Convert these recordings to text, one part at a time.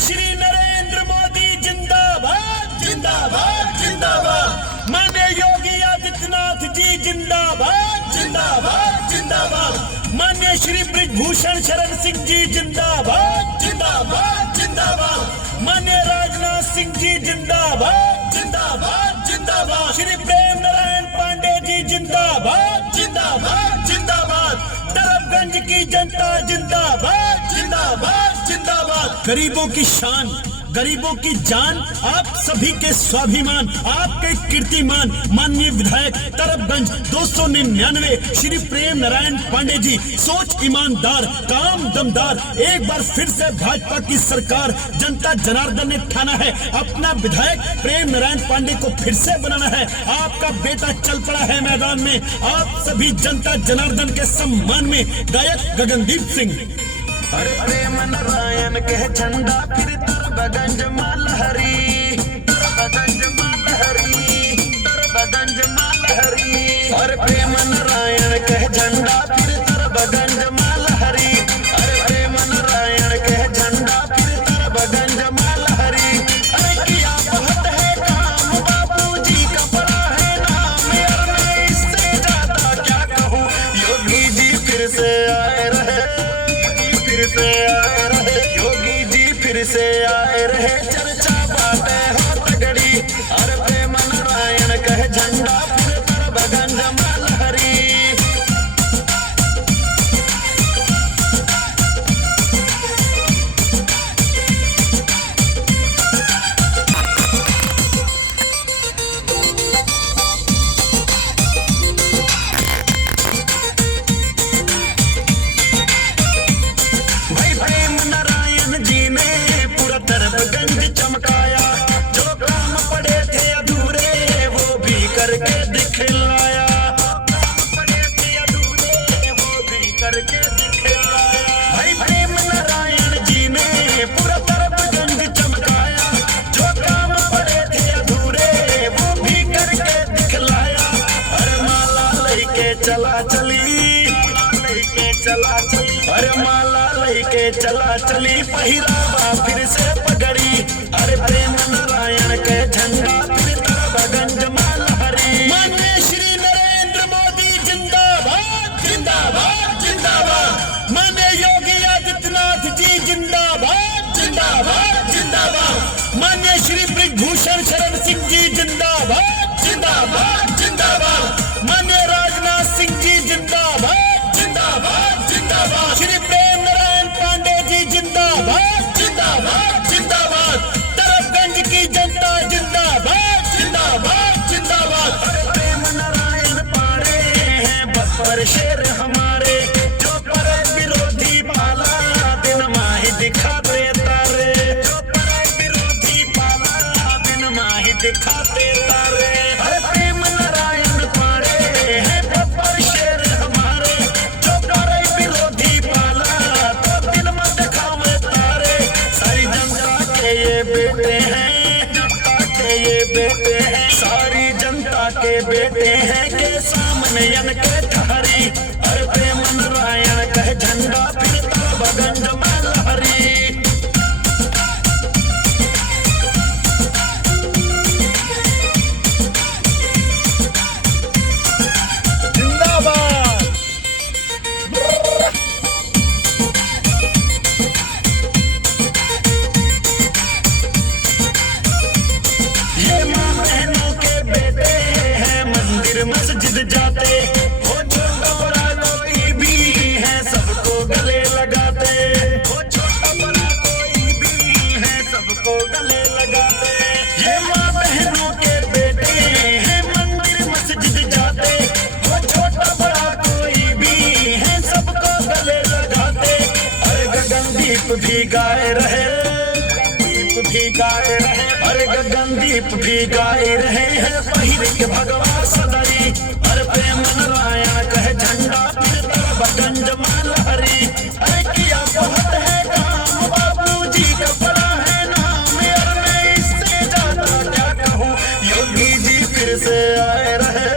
श्री नरेंद्र मोदी जिंदाबाद जिंदाबाद जिंदाबाद। माननीय योगी आदित्यनाथ जी जिंदाबाद जिंदाबाद जिंदाबाद। माननीय श्री ब्रिजभूषण शरण सिंह जी जिंदाबाद जिंदाबाद जिंदाबाद। माननीय राजनाथ सिंह जी जिंदाबाद जिंदाबाद जिंदाबाद। श्री प्रेम नारायण पांडे जी जिंदाबाद जिंदाबाद जिंदाबाद। तरफगंज की जनता जिंदाबाद जिंदाबाद जिंदाबाद। गरीबों की शान, गरीबों की जान, आप सभी के स्वाभिमान, आपके कीर्तिमान माननीय विधायक तरफगंज 299 श्री प्रेम नारायण पांडे जी, सोच ईमानदार, काम दमदार। एक बार फिर से भाजपा की सरकार जनता जनार्दन ने ठाना है अपना विधायक प्रेम नारायण पांडे को फिर से बनाना है। आपका बेटा चल पड़ा है मैदान में। आप सभी जनता जनार्दन के सम्मान में गायक गगनदीप सिंह। अरे प्रेम नारायण के झंडा फिर तरबगंज मालहरी, तरबगंज मालहरी, तरबगंज मालहरी। अरे प्रेम नारायण के झंडा फिर तरबगंज मालहरी। अरे प्रेम नारायण के झंडा फिर तरबगंज मालहरी। अरे किया बहुत है काम, बापूजी का बड़ा है नाम। यार मैं इससे ज्यादा क्या कहूँ, योगी जी फिर से आए रहे, फिर से आए रहे, योगी जी फिर से आए रहे। चर्चा बातें हो तगड़ी, अरे प्रेम नारायण कहे झंडा फिर तरबगंज मालहरी। तरबगंज चमकाया, जो काम पड़े थे अधूरे वो भी करके दिखलाया, पड़े थे अधूरे वो भी करके दिखलाया। भाई प्रेम नारायण जी ने पूरा तरबगंज चमकाया, जो काम पड़े थे अधूरे वो भी करके दिखलाया। अरे माला लेके चला चली, लेके चला चली, अरे माला लेके चला चली, पहिरावा फिर से पगड़ी। अरे प्रेम नारायण के झंडा फिर तरबगंज मालहरी। माननीय श्री नरेंद्र मोदी जिंदाबाद जिंदाबाद जिंदाबाद। माननीय योगी आदित्यनाथ जी जिंदाबाद जिंदाबाद जिंदाबाद। माननीय श्री ब्रिजभूषण शरण सिंह जी जिंदाबाद जिंदाबाद जिंदाबाद। माननीय राजनाथ सिंह जी जिंदाबाद जिंदाबाद जिंदाबाद। श्री प्रेम नारायण पांडे जी जिंदाबाद जिंदाबाद जिंदाबाद। तरफगंज की जनता जिंदाबाद जिंदाबाद जिंदाबाद। प्रेम नारायण पांडे हैं बब्बर शेर हमारे, जो पर विरोधी पाला दिन माही दिखाते तारे, जो पर विरोधी पाला दिन माही दिखाते तारे। अरे प्रेम नारायण पांडे हैं बब्बर शेर हमारे, जो पर विरोधी पाला तो दिन में दिखावे तारे। सारी जनता के ये बेटे हैं, जनता के ये बेटे हैं, सारी जनता के बेटे हैं के सामने इनके ठहरी। अरे प्रेम नारायण कहे झंडा फिर तरबगंज मालहरी। जिंदाबाद। ये माँ बहनों के बेटे हैं मंदिर मस्जिद जाते, वो छोटा बड़ा कोई भी है सबको गले लगाते, वो छोटा बड़ा कोई भी है सबको गले लगाते। ये माँ बहनों के बेटे हैं मंदिर मस्जिद जाते, वो छोटा बड़ा कोई भी है सबको गले लगाते। अरे गगनदीप भी गाए रहे, दीप भी गाए रहे, अरे गगनदीप भी गाए रहे हैं पहिर के भगवा सदरी। अरे प्रेम नारायण कहे झंडा फिर तरबगंज मालहरी। अरे किया बहुत है काम, बापूजी का बड़ा है नाम। यार मैं इससे ज्यादा क्या कहूँ, योगी जी फिर से आए रहे,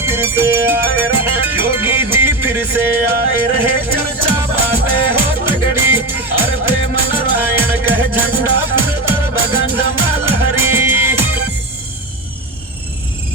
फिर से आए रहे, योगी जी फिर से आए रहे। चर्चा बातें हो तगड़ी, अरे प्रेम नारायण कहे झंडा